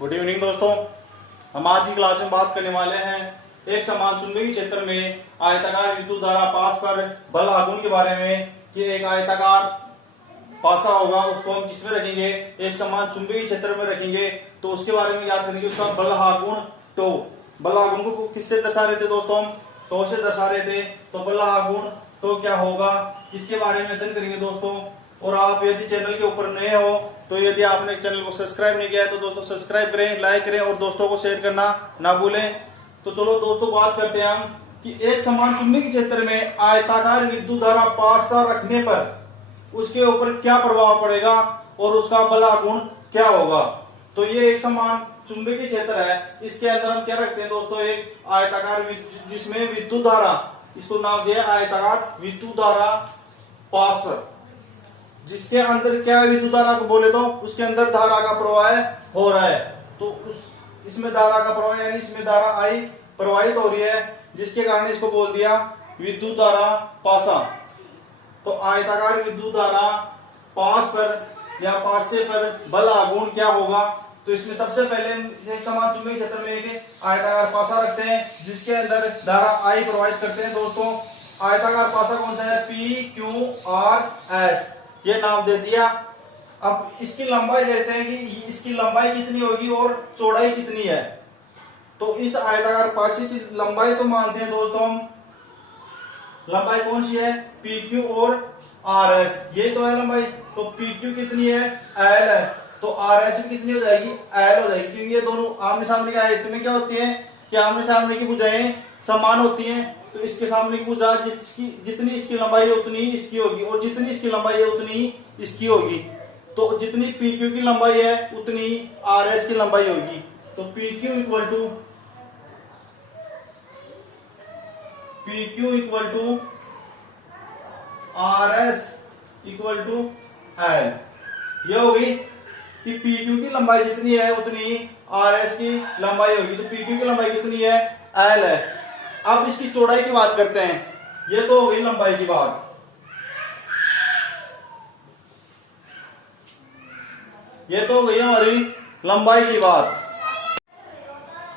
Good evening दोस्तों। हम आज की क्लास में बात करने वाले हैं एक समान चुंबकीय क्षेत्र में आयताकार विद्युत धारा पास पर बल आघूर्ण के बारे में। कि एक आयताकार पासा होगा, उसको हम किसमें रखेंगे, एक समान चुंबकीय क्षेत्र में रखेंगे, तो उसके बारे में याद करेंगे। उसका बल आघूर्ण टो, बल आघूर्ण को किससे दर्शा रहे थे दोस्तों, हम टो से दर्शा रहे थे। तो बल आघूर्ण टो क्या होगा, इसके बारे में अध्ययन करेंगे दोस्तों। और आप यदि चैनल के ऊपर नए हो तो यदि आपने चैनल को सब्सक्राइब नहीं किया है तो दोस्तों सब्सक्राइब करें, लाइक करें और दोस्तों को शेयर करना ना भूलें। तो चलो दोस्तों बात करते हैं हम कि एक समान चुंबकीय क्षेत्र में आयताकार विद्युत धारा पासा रखने पर उसके ऊपर क्या प्रभाव पड़ेगा और उसका बल आघूर्ण क्या होगा। तो ये एक समान चुंबकीय क्षेत्र है, इसके अंदर हम क्या रखते हैं दोस्तों, एक आयताकार जिसमें विद्युत धारा, इसको नाम दिया आयताकार विद्युत धारा पास, जिसके अंदर क्या विद्युत धारा को बोले तो उसके अंदर धारा का प्रवाह हो रहा है। तो इसमें धारा का प्रवाह यानी इसमें धारा आई प्रवाहित हो रही है, जिसके कारण इसको बोल दिया विद्युत धारा पासा। तो आयताकार विद्युत धारा पास पर या पासे पर बल आघूर्ण क्या होगा। तो इसमें सबसे पहले एक समान चुंबकीय क्षेत्र में एक आयताकार पासा रखते हैं, जिसके अंदर धारा आई प्रवाहित करते हैं। दोस्तों आयताकार पासा कौन सा है, PQRS, ये नाम दे दिया। अब इसकी लंबाई देखते हैं कि इसकी लंबाई कितनी होगी और चौड़ाई कितनी है। तो इस आयताकार पासे की लंबाई तो मानते हैं दोस्तों हम, लंबाई कौन सी है, PQ और RS, ये तो है लंबाई। तो PQ कितनी है, L है, तो RS कितनी हो जाएगी, L हो जाएगी, क्योंकि ये दोनों आमने सामने की आयत में क्या होती है कि आमने सामने की भुजाएं समान होती हैं। तो इसके सामने की भुजा जितनी इसकी लंबाई है उतनी ही इसकी होगी, और जितनी इसकी लंबाई है उतनी ही इसकी होगी। तो जितनी PQ की लंबाई है उतनी ही RS की लंबाई होगी। तो PQ equal to RS equal to L, ये होगी कि PQ की लंबाई जितनी है उतनी ही RS की लंबाई होगी। तो PQ की लंबाई कितनी है, L है। अब इसकी चौड़ाई की बात करते हैं, ये तो हो गई लंबाई की बात। ये तो हो गई हमारी लंबाई की बात,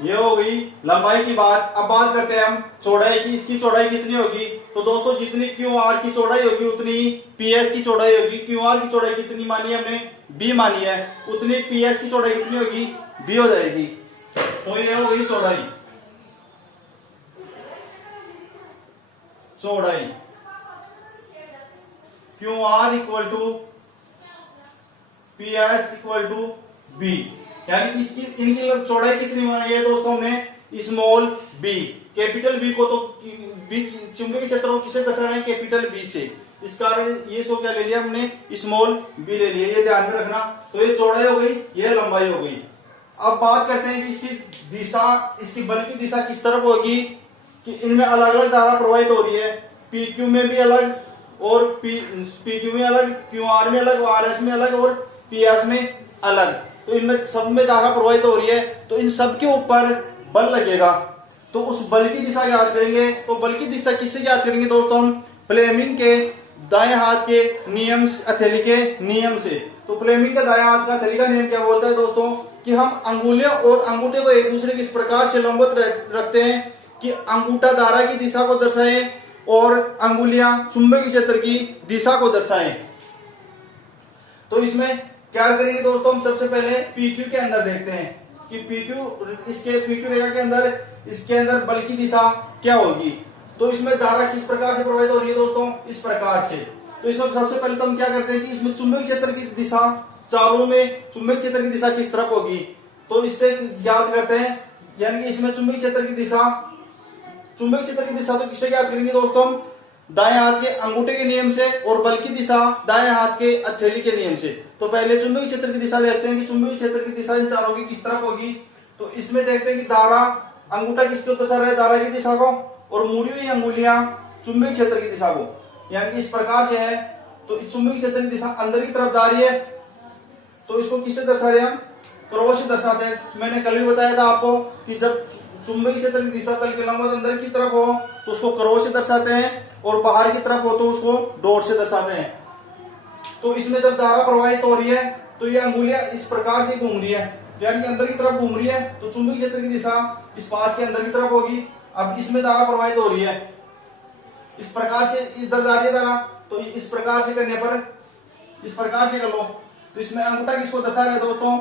ये हो गई लंबाई की बात। अब बात करते हैं हम चौड़ाई की, इसकी चौड़ाई कितनी होगी। तो दोस्तों जितनी QR की चौड़ाई होगी उतनी PS की चौड़ाई होगी। QR की चौड़ाई कितनी मानी है हमने, B मानी है, उतनी PS की चौड़ाई कितनी होगी, B हो जाएगी। तो ये हो गई चौड़ाई, QR equal to PS equal to B, यानी इसकी इनकी चौड़ाई कितनी मानी है दोस्तों हमने, स्मॉल b। कैपिटल B को तो B चुंबकीय क्षेत्र को किससे दर्शा रहे हैं, कैपिटल B से, इस कारण ये सो क्या ले लिया हमने, स्मॉल b ले लिया, ये ध्यान में रखना। तो ये चौड़ाई हो गई, ये लंबाई हो गई। अब बात करते हैं कि इसकी दिशा, इसकी बल की दिशा किस तरफ होगी, कि इनमें अलग अलग धारा प्रवाहित हो रही है। PQ में भी अलग और PQ में अलग, QR में अलग, RS में अलग और PS में अलग। तो इनमें सब में धारा प्रवाहित हो रही है, तो इन सब के ऊपर बल लगेगा। तो उस बल की दिशा याद करेंगे। तो बल की दिशा किससे याद करेंगे दोस्तों हम, फ्लेमिंग के दाएं हाथ के नियम, हथेली के नियम से। तो फ्लेमिंग का दाएं हाथ का हथेली का नियम क्या बोलता है दोस्तों, कि हम अंगुलियों और अंगूठे को एक दूसरे के इस प्रकार से लंबवत रखते हैं कि अंगूठा धारा की दिशा को दर्शाए और अंगुलियां चुंबकीय क्षेत्र की दिशा को दर्शाएं। तो इसमें क्या करेंगे दोस्तों, हम सबसे पहले PQ के अंदर देखते हैं कि PQ रेखा के अंदर, इसके अंदर बल की दिशा क्या होगी। तो इसमें धारा किस प्रकार से प्रवाहित हो रही है दोस्तों, इस प्रकार से। तो इसमें सबसे पहले तो हम क्या करते हैं कि इसमें चुंबकीय क्षेत्र की दिशा, चारों में चुंबकीय क्षेत्र की दिशा किस तरफ होगी। तो इससे याद करते हैं, यानी कि इसमें चुंबकीय क्षेत्र की दिशा तो किससे याद करेंगे दोस्तों, हम दाएं हाथ के अंगूठे के नियम से, और बल की दिशा दाएं हाथ के हथेली के नियम से। तो पहले चुंबकीय क्षेत्र की दिशा देखते हैं कि चुंबकीय क्षेत्र की दिशा इन चारों की किस तरफ होगी। तो इसमें देखते हैं कि धारा, अंगूठा किसको दर्शा रहा है, धारा की दिशा को, और मुड़ी हुई अंगुलियां चुंबकीय क्षेत्र की दिशा को, यानी कि इस प्रकार से है। तो चुंबकीय क्षेत्र की दिशा अंदर की तरफ जा रही है, तो इसको किससे दर्शा रहे हैं हम, क्रॉस से दर्शाते हैं। मैंने कल भी बताया था आपको कि जब चुंबकीय क्षेत्र की दिशा तल के लंबवत अंदर की तरफ हो तो उसको क्रॉस से दर्शाते हैं, और बाहर की तरफ हो तो उसको डॉट से दर्शाते हैं। तो इसमें जब धारा प्रवाहित हो रही है तो ये अंगुलियां इस प्रकार से घूम रही है, तो यानी अंदर की तरफ घूम रही है, तो चुंबकीय क्षेत्र की दिशा इस पास के अंदर की तरफ होगी। अब इसमें धारा प्रवाहित हो रही है, इस प्रकार से इधर जा रही है धारा, तो इस प्रकार से करने पर इस प्रकार से कर लो, तो इसमें अंगूठा किसको दर्शा रहे दोस्तों,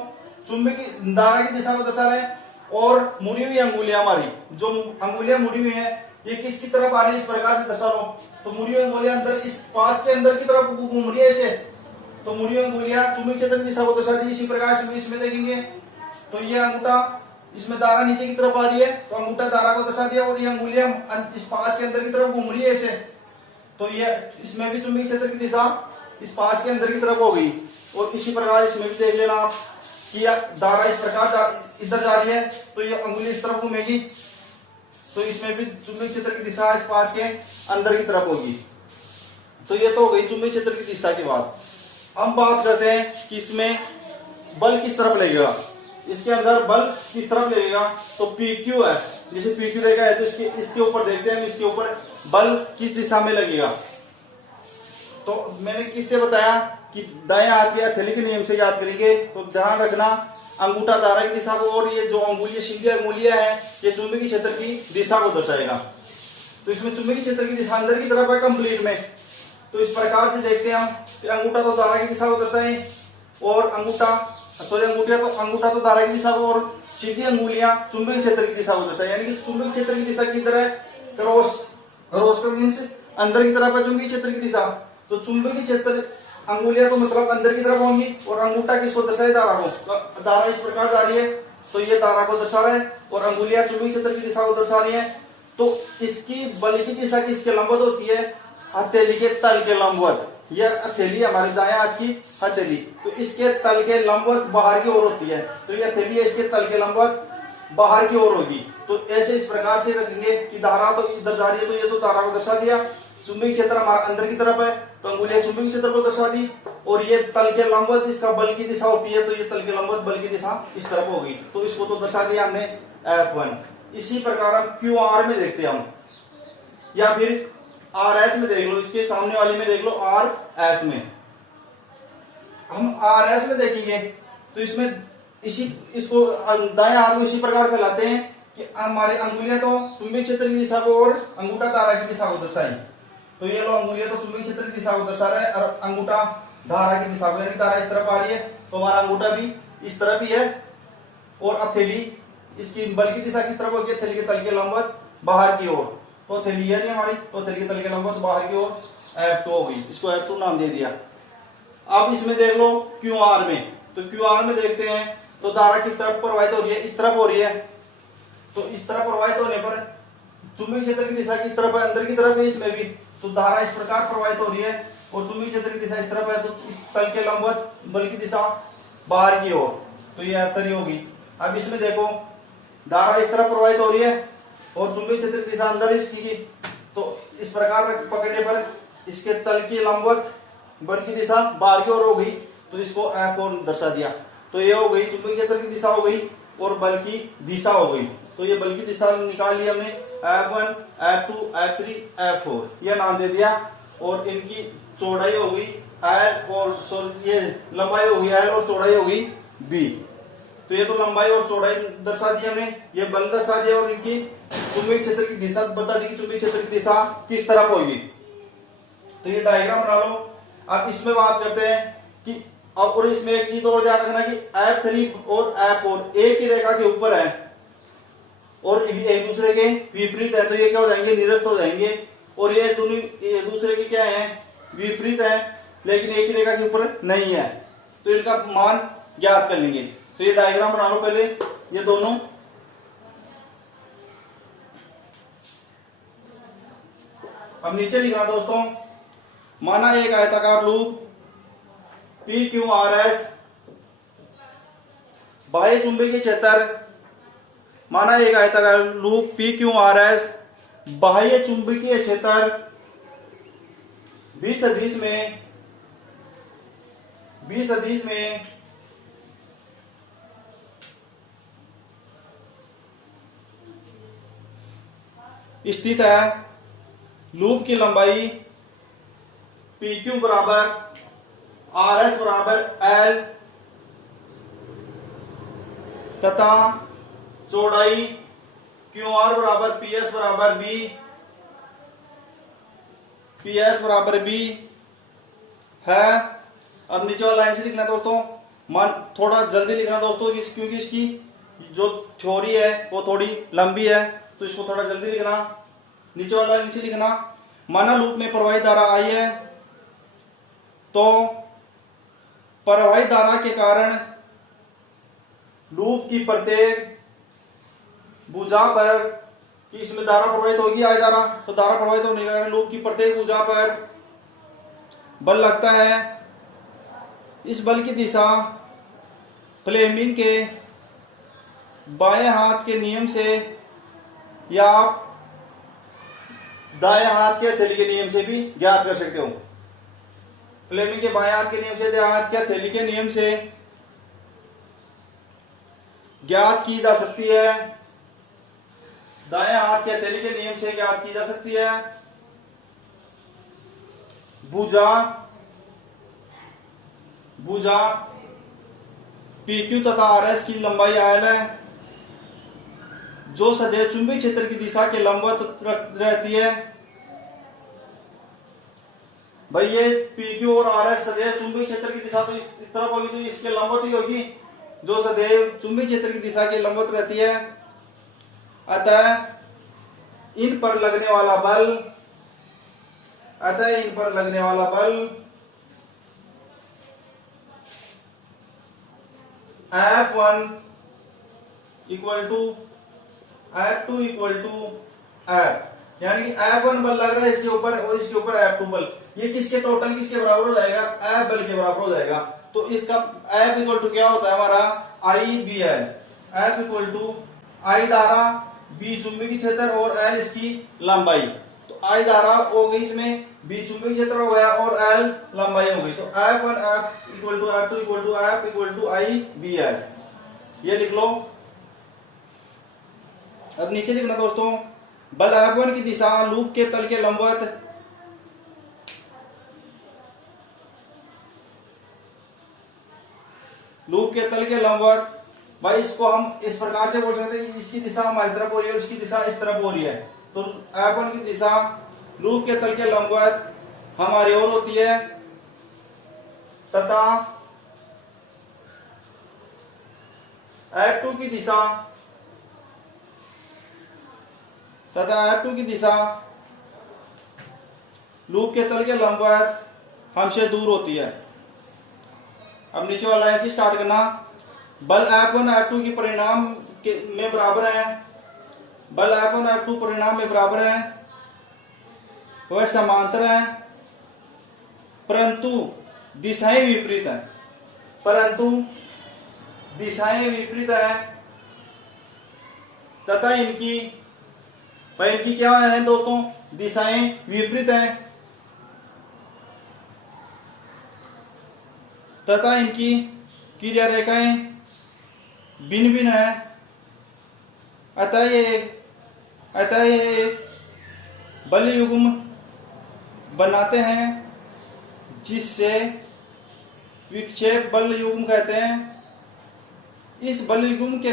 चुंबकीय धारा की दिशा को दर्शा रहे। और मुड़ी हुई अंगुलियां, हमारी जो अंगुलियां मुड़ी हुई है, ये किसकी तरफ आ रही है, इस प्रकार से दर्शा लो। तो मुड़ी हुई अंगुलियां अंदर इस पास के अंदर की तरफ घूम रही है ऐसे, तो मुड़ी हुई अंगुलियां चुंबकीय क्षेत्र की दिशा को दर्शा दी। इसी प्रकार से इसमें देखेंगे तो ये अंगूठा, इसमें धारा नीचे की तरफ आ रही है, तो अंगूठा धारा को दर्शा दिया, और ये अंगुलियां इस पास के अंदर की तरफ घूम रही है ऐसे, तो ये इसमें भी चुंबकीय क्षेत्र की दिशा इस पास के अंदर की तरफ हो गई। और इसी प्रकार इसमें भी देख लेना आप कि धारा इस प्रकार इधर जा रही है, तो ये अंगुली इस तरफ घूमेगी, तो इसमें भी चुंबकीय क्षेत्र की दिशा इस पास के अंदर की तरफ होगी। तो ये तो हो गई चुंबकीय क्षेत्र की दिशा की बात। हम बात करते हैं कि इसमें बल किस तरफ लगेगा, इसके अंदर बल किस तरफ लगेगा। तो PQ है, जैसे PQ रेखा है, तो इसके ऊपर देखते हैं इसके ऊपर बल किस दिशा में लगेगा। तो मैंने किससे बताया कि दाएं हाथ के हथेली के नियम से याद करेंगे, तो ध्यान रखना अंगूठा धारा की दिशा को, और ये जो अंगुलियां सीधी अंगुलियां हैं, ये चुंबकीय क्षेत्र की दिशा को दर्शाएगा। तो इसमें चुंबकीय क्षेत्र की दिशा अंदर की तरफ है कंप्लीट में, तो इस प्रकार से देखते हैं हम कि अंगूठा तो धारा की दिशा को दर्शाए, और अंगूठा तो धारा की दिशा को, और सीधी अंगुलियां चुंबकीय क्षेत्र की दिशा को दर्शाए। यानी कि चुंबकीय क्षेत्र की दिशा किधर है, क्रॉस का मीन्स अंदर की तरफ है चुंबकीय क्षेत्र की दिशा। तो चुंबकीय क्षेत्र अंगुलियां तो मतलब अंदर की तरफ होंगी, और अंगूठा किसको दर्शाए, धारा को। तो धारा इस प्रकार जा रही है, तो ये धारा को दर्शा रहा है, और अंगुलियां चुंबकीय क्षेत्र की दिशा को दर्शा रही है। तो इसकी बल की दिशा किसके लंबवत होती है, हथेली के तल के लंबवत। यह हथेली हमारे दाएं हाथ की हथेली, तो इसके तल के लंबवत बाहर की ओर होती है, तो ये हथेली है, इसके तल के लंबवत बाहर की ओर होगी। तो ऐसे इस प्रकार से रखेंगे कि धारा तो इधर जा रही है, तो ये तो धारा को दर्शा दिया। चुंबकीय क्षेत्र हमारा अंदर की तरफ है, तो अंगुलियां चुंबकीय क्षेत्र को दर्शा दी, और ये तल के लंबवत इसका बल की दिशा होती है, तो ये तल के लंबवत बल की दिशा इस तरफ होगी। तो इसको तो दर्शा दिया हमने F1। इसी प्रकार हम QR में देखते हैं हम, या फिर RS में देख लो, इसके सामने वाली में देख लो RS में। हम RS में देखेंगे तो इसमें इसको दाएं हाथ को इसी प्रकार फैलाते हैं कि हमारे अंगुलियां तो चुंबकीय क्षेत्र की दिशा को और अंगूठा धारा की दिशा को दर्शाएं। तो ये लो अंगुलियां तो चुंबकीय क्षेत्र की दिशा को दर्शा रहा है, और अंगूठा धारा की दिशा को, यानी धारा इस तरफ आ रही है, तो हमारा अंगूठा भी इस तरफ ही है, और हथेली इसकी बल की दिशा किस तरफ होगी, हथेली के तल के लंबवत बाहर की ओर। तो हथेली है नहीं हमारी, तो हथेली के तल के लंबवत बाहर की ओर F2 होगी, इसको F2 नाम दे दिया। अब इसमें देख लो QR में, तो QR में देखते हैं तो धारा किस तरफ प्रवाहित हो रही है, इस तरफ हो रही है। तो इस तरफ प्रवाहित होने पर चुंबकीय क्षेत्र की दिशा किस तरफ है, अंदर की तरफ है इसमें भी, तो धारा इस प्रकार प्रवाहित हो रही है, और चुंबकीय क्षेत्र की दिशा इस तरफ है, तो इस तल के लंबवत बल की दिशा बाहर की ओर, तो ये F3 होगी। अब इसमें देखो धारा इस तरफ प्रवाहित हो रही है, और चुंबकीय क्षेत्र की दिशा अंदर इसकी, तो इस प्रकार पकड़ने पर इसके तल की लंबवत बल की दिशा बाहर की ओर हो गई, तो इसको F4 दर्शा दिया। तो ये हो गई चुंबकीय क्षेत्र की दिशा हो गई, और बल की दिशा हो गई। तो ये बल की दिशा निकाल ली हमने, F1, F2, F3, F4 ये नाम दे दिया। और इनकी चौड़ाई हो गई L, और ये लंबाई हो गई L, और चौड़ाई हो गई B। तो ये तो लंबाई और चौड़ाई दर्शा दी हमने, ये बल दर्शा दिया, और इनकी चुंबकीय क्षेत्र की दिशा बता दी कि चुंबकीय क्षेत्र की दिशा किस तरफ होगी। तो ये डायग्राम बना लो। अब इसमें बात करते हैं कि अब, और इसमें एक चीज और ध्यान रखना कि F3 और F4 एक ही रेखा के ऊपर है, और एक दूसरे के विपरीत है, तो ये क्या हो जाएंगे, निरस्त हो जाएंगे। और ये दोनों एक दूसरे के क्या है, विपरीत है, लेकिन एक ही रेखा के ऊपर नहीं है, तो इनका मान ज्ञात कर लेंगे। तो ये डायग्राम बना लो पहले, ये दोनों। अब नीचे लिखना दोस्तों, माना एक आयताकार लूप PQRS बाह्य चुंबकीय क्षेत्र, माना एक आयताकार लूप PQRS बाह्य चुंबकीय क्षेत्र 20 सदिश में स्थित है। लूप की लंबाई PQ बराबर RS बराबर L तथा चौड़ाई क्यू आर बराबर पी एस बराबर बी, पी एस बराबर बी है। अब नीचे वाला लाइन से लिखना है दोस्तों, मान थोड़ा जल्दी लिखना दोस्तों क्योंकि इसकी जो थ्योरी है वो थोड़ी लंबी है, तो इसको थोड़ा जल्दी लिखना। नीचे वाला लाइन से लिखना, माना लूप में प्रवाहित धारा आई है, तो प्रवाहित धारा के कारण लूप की प्रत्येक भुजा पर कि इसमें धारा प्रवाहित होगी, आई धारा, तो धारा प्रवाहित होने के कारण लूप की प्रत्येक भुजा पर बल लगता है। इस बल की दिशा फ्लेमिंग के बाएं हाथ के नियम से या दाएं हाथ के हथेली के नियम से भी ज्ञात कर सकते हो। फ्लेमिंग के बाएं हाथ के नियम से दाएं हाथ के हथेली के नियम से ज्ञात की जा सकती है, दाएं हाथ के हथेली के नियम से ज्ञात की जा सकती है। भुजा PQ तथा RS की लंबाई आयल है, जो सदैव चुंबकीय क्षेत्र की दिशा के लंबवत रहती है। भाई ये PQ और RS सदैव चुंबकीय क्षेत्र की दिशा तो इस तरफ होगी, तो इसके लंबवत ही होगी, जो सदैव चुंबकीय क्षेत्र की दिशा के लंबवत रहती है। अतः इन पर लगने वाला बल F1 equal to F2 equal to F, यानी कि F1 बल लग रहा है इसके ऊपर और इसके ऊपर F2 बल, ये किसके टोटल किसके बराबर हो जाएगा, F बल के बराबर हो जाएगा। तो इसका F इक्वल टू क्या होता है हमारा IBL, F equal to I धारा, B चुंबकीय क्षेत्र और L इसकी लंबाई। तो I धारा हो गई इसमें, B चुंबकीय क्षेत्र हो गया और L लंबाई हो गई। तो F1 F equal to F2 equal to F equal to IBL, ये लिख लो। अब नीचे लिखना दोस्तों, बल F1 की दिशा लूप के तल के लंबवत भाई इसको हम इस प्रकार से बोल सकते हैं, इसकी दिशा हमारी तरफ हो रही है और इसकी दिशा इस तरफ हो रही है। तो F1 की दिशा लूप के तल के लंबवत हमारी ओर होती है तथा F2 की दिशा लूप के तल के लंबवत हमसे दूर होती है। अब नीचे वाला लाइन से स्टार्ट करना, बल F1 F2 की परिणाम में बराबर है, बल F1 F2 परिणाम में बराबर है, वह समांतर है, परंतु दिशाएं विपरीत है तथा इनकी क्या है दोस्तों, दिशाएं विपरीत है तथा इनकी क्रिया रेखाएं भिन्न भिन्न है। अतः ये बल युग्म बनाते हैं जिससे विक्षेप बल युग्म कहते हैं। इस बल युग्म के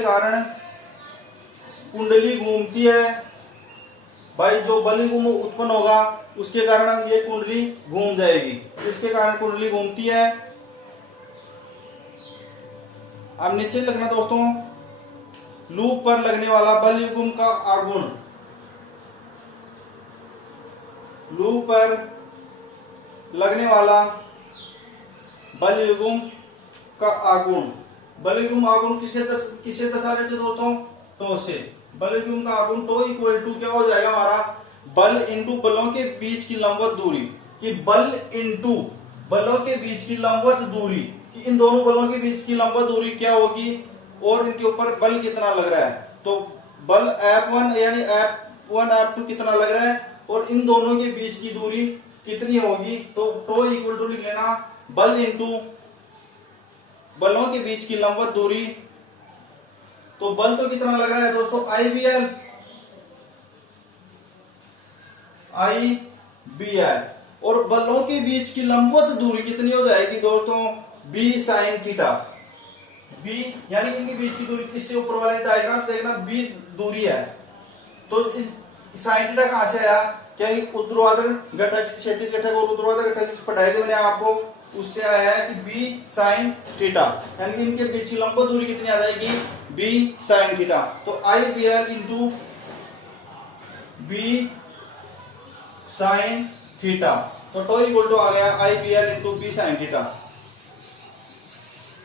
कारण कुंडली घूमती है। भाई जो बल युग्म उत्पन्न होगा उसके कारण ये कुंडली घूम जाएगी, इसके कारण कुंडली घूमती है। अब नीचे लिखना दोस्तों, लूप पर लगने वाला बल युग्म का आघूर्ण, लूप पर लगने वाला बल युग्म का आघूर्ण, बल युग्म आघूर्ण किससे दर्शा जाते दोस्तों, टो से। बल युग्म का आघूर्ण टो इक्वल टू क्या हो जाएगा हमारा, बल इंटू बलों के बीच की लंबवत दूरी, कि बल इंटू बलों के बीच की लंबवत दूरी, कि इन दोनों बलों के बीच की लंबवत दूरी क्या होगी और इनके ऊपर बल कितना लग रहा है। तो बल F1 यानी F1 F2 कितना लग रहा है और इन दोनों के बीच की दूरी कितनी होगी। तो टो इक्वल टू लिख लेना, बल इंटू बलों के बीच की लंबवत दूरी। तो बल तो कितना लग रहा है दोस्तों, IBL, और बलों के बीच की लंबवत दूरी कितनी हो जाएगी दोस्तों, बी साइन थीटा। बी यानी कि इनके बीच की दूरी, इससे ऊपर वाले डायग्राम देखना, बी दूरी है। तो साइन थीटा कहां से आया? क्या ऊर्ध्वाधर घटक, क्षैतिज घटक और ऊर्ध्वाधर घटक पढ़ाए थे मैंने आपको, उससे आया है कि बी साइन थीटा। यानी कि इनके बीच की लंब दूरी कितनी आ जाएगी? B sine theta. तो I B L into B sine theta, तो टो इक्वल टू आ गया I B L into B sine theta.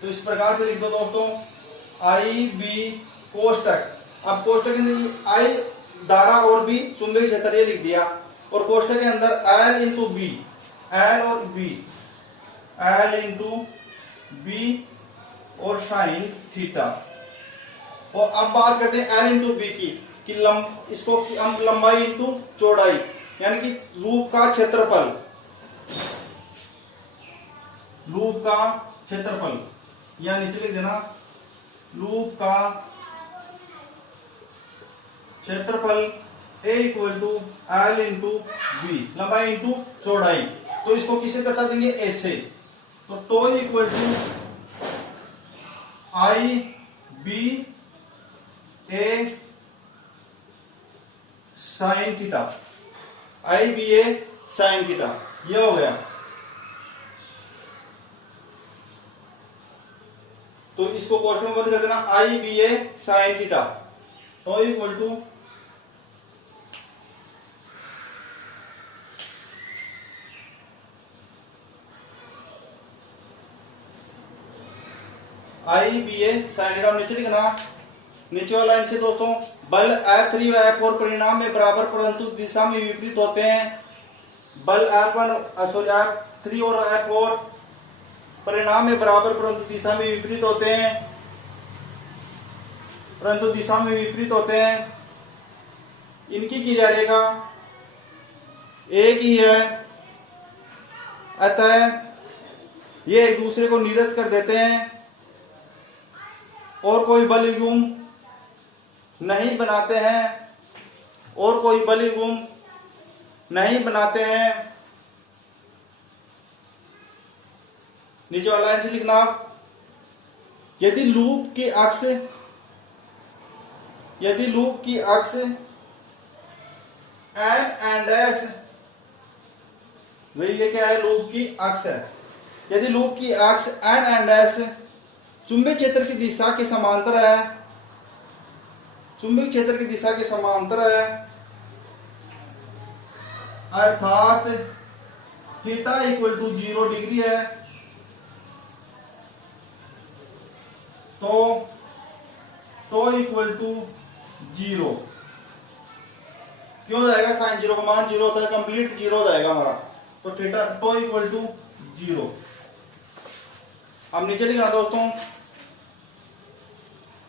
तो इस प्रकार से लिख दो दोस्तों, आई बी कोष्टक। अब कोष्टक के अंदर आई धारा और बी चुंबकीय क्षेत्र, ये लिख दिया, और कोष्टक के अंदर एल इंटू बी, एल और बी, एल इंटू बी और साइन थीटा। और अब बात करते हैं एल इंटू बी की, कि इसको हम लंबाई इंटू चौड़ाई, यानी कि लूप का क्षेत्रफल, लूप का क्षेत्रफल, या नीचे लिख देना लूप का क्षेत्रफल A equal to L into B, लंबाई इंटू चौड़ाई। तो इसको किसे दर्शा देंगे? ऐसे। तो tau equal to I B A sine theta, I B A sine theta, यह हो गया। तो इसको कोष्टक में बंद कर देना, I B A sine theta, तो equal to I B A sine theta. नीचे लिखना, नीचे वाला लाइन से दोस्तों, बल F3 व F4 परिणाम में बराबर परंतु दिशा में विपरीत होते हैं। बल F3 और F4 परिणाम में बराबर परंतु दिशा में विपरीत होते हैं, परंतु दिशा में विपरीत होते हैं। इनकी क्रिया रेखा एक ही है, अतः ये एक दूसरे को निरस्त कर देते हैं और कोई बल युग्म नहीं बनाते हैं, और कोई बल युग्म नहीं बनाते हैं। नीचे वाला लाइन से लिखना, यदि लूप की अक्ष, यदि लूप की अक्ष एन एंड एस, वही ये क्या है? लूप की अक्ष है। यदि लूप की अक्ष एन एंड एस चुंबकीय क्षेत्र की दिशा के समांतर है, चुंबकीय क्षेत्र की दिशा के समांतर है, अर्थात थीटा इक्वल टू 0 डिग्री है, तो इक्वल टू 0 क्यों जाएगा? साइन 0 का मान 0 होता है, कंप्लीट 0 हो जाएगा हमारा। तो थीटा तो इक्वल टू 0। अब नीचे लिखना दोस्तों,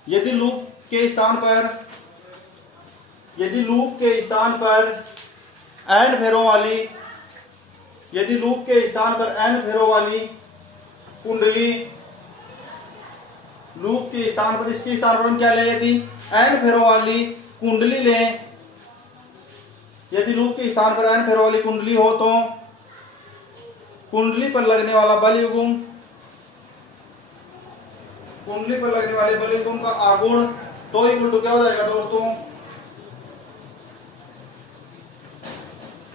यदि लूप के स्थान पर, यदि लूप के स्थान पर n फेरों वाली, यदि लूप के स्थान पर n फेरों वाली कुंडली, लूप के स्थान पर, इसके स्थान पर हम क्या लें? यदि n फेरों वाली कुंडली लें, यदि लूप के स्थान पर n फेरों वाली कुंडली हो, तो कुंडली पर लगने वाला बल युग्म, कुंडली पर लगने वाले बल युग्म का आघूर्ण तो इक्वल टू क्या हो जाएगा दोस्तों?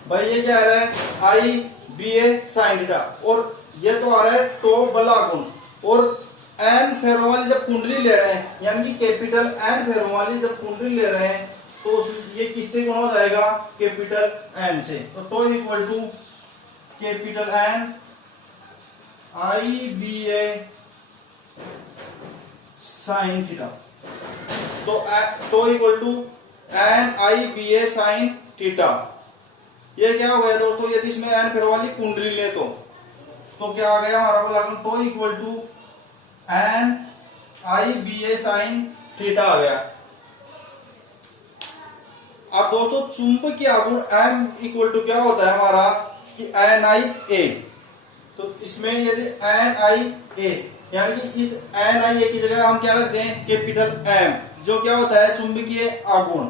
भाई ये क्या आ रहा है? आई बी ए साइन थीटा, और ये तो आ रहा है टो बल आघूर्ण। और एन फेरों वाली जब कुंडली ले रहे हैं, यानी कि कैपिटल एन फेरों वाली जब कुंडली ले रहे हैं, तो ये किससे गुणा हो जाएगा? कैपिटल एन से। तो equal to capital N I B A sine theta, तो equal to N I B A sine theta. ये क्या हो गया दोस्तों? यदि इसमें एन फेरों वाली कुंडली ले तो क्या आ गया हमारा बल? तो equal to N I B A sine theta आ गया। अब दोस्तों चुंबकीय आघूर्ण M इक्वल टू क्या होता है हमारा? कि एन आई ए। तो इसमें यदि एन आई ए, यानी कि इस एन आई ए की जगह हम क्या रखते हैं? कैपिटल M, जो क्या होता है? चुंबकीय आघूर्ण।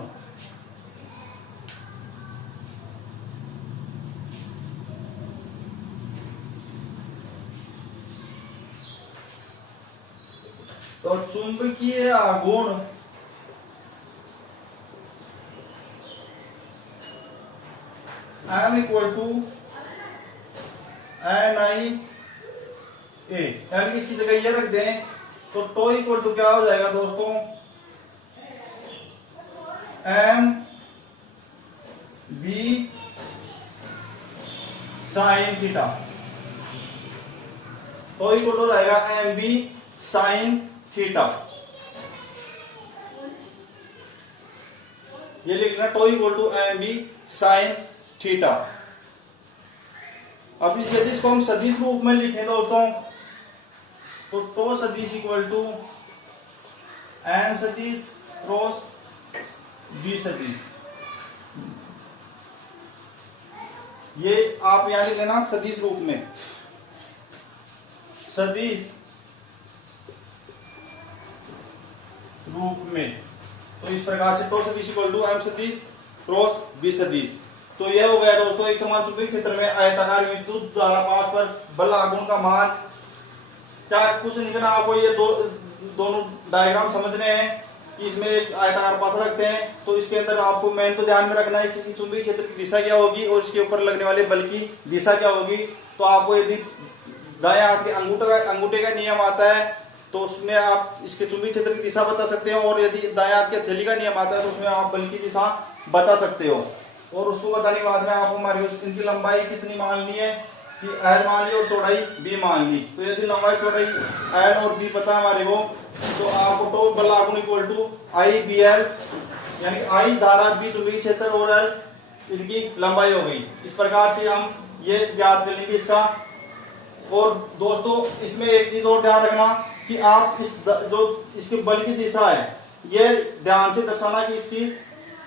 तो चुंबकीय आघूर्ण M इक्वल टू NI ए, यानी कि इसकी जगह ये रख दें तो टो इक्वल टू क्या हो जाएगा दोस्तों, M B sine theta. Tau equal to हो जाएगा M B साइन थीटा। ये लिखना tau equal to M B sine theta. अब यदि इसको हम सदिश रूप में लिखें दोस्तों तो टो सदिश इक्वल टू एन सदिश क्रॉस बी सदिश। ये आप यहां लिख लेना सदिश रूप में, सदिश रूप में। तो इस प्रकार से टो सदिश इक्वल टू एम सदिश क्रॉस बी सदिश। तो यह हो गया दोस्तों एक समान चुंबकीय क्षेत्र में आयताकार विद्युत धारा पास पर बल आघूर्ण का मान। क्या कुछ नहीं करना आपको, ये दोनों डायग्राम समझने हैं कि इसमें एक आयताकार पास रखते हैं तो इसके अंदर आपको मेन तो ध्यान में रखना है कि चुंबकीय क्षेत्र की दिशा क्या होगी और इसके ऊपर लगने वाले बल की दिशा क्या होगी। तो आपको यदि दाएं हाथ के अंगूठे का नियम आता है तो उसमें आप इसके चुंबकीय क्षेत्र की दिशा बता सकते हो, और यदि दाएं हाथ के हथेली का नियम आता है तो उसमें आप बल की दिशा बता सकते हो। और उसको बताने के बाद में आप हमारी इनकी लंबाई कितनी मान ली है कि L मान ली और चौड़ाई B मान ली। तो यदि लंबाई चौड़ाई L और B पता है हमारे को तो आपको टो बल आघूर्ण इक्वल टू IBL, यानी कि I धारा, B चुंबकीय क्षेत्र और L इनकी लंबाई हो गई। इस प्रकार से हम ये याद कर लेंगे इसका। और दोस्तों इसमें एक चीज और ध्यान रखना कि आप जो इसके बल की दिशा है ये ध्यान से दर्शाना कि इसकी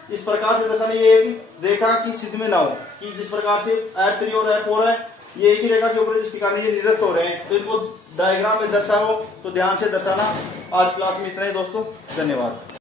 इस प्रकार से दर्शाना, ये एक रेखा की सिद्ध में ना हो कि जिस प्रकार से F3 और F4 है ये एक ही रेखा के ऊपर जिसके कारण ये निरस्त हो रहे हैं, तो इनको डायग्राम में दर्शाओ तो ध्यान से दर्शाना। आज क्लास में इतना ही दोस्तों, धन्यवाद।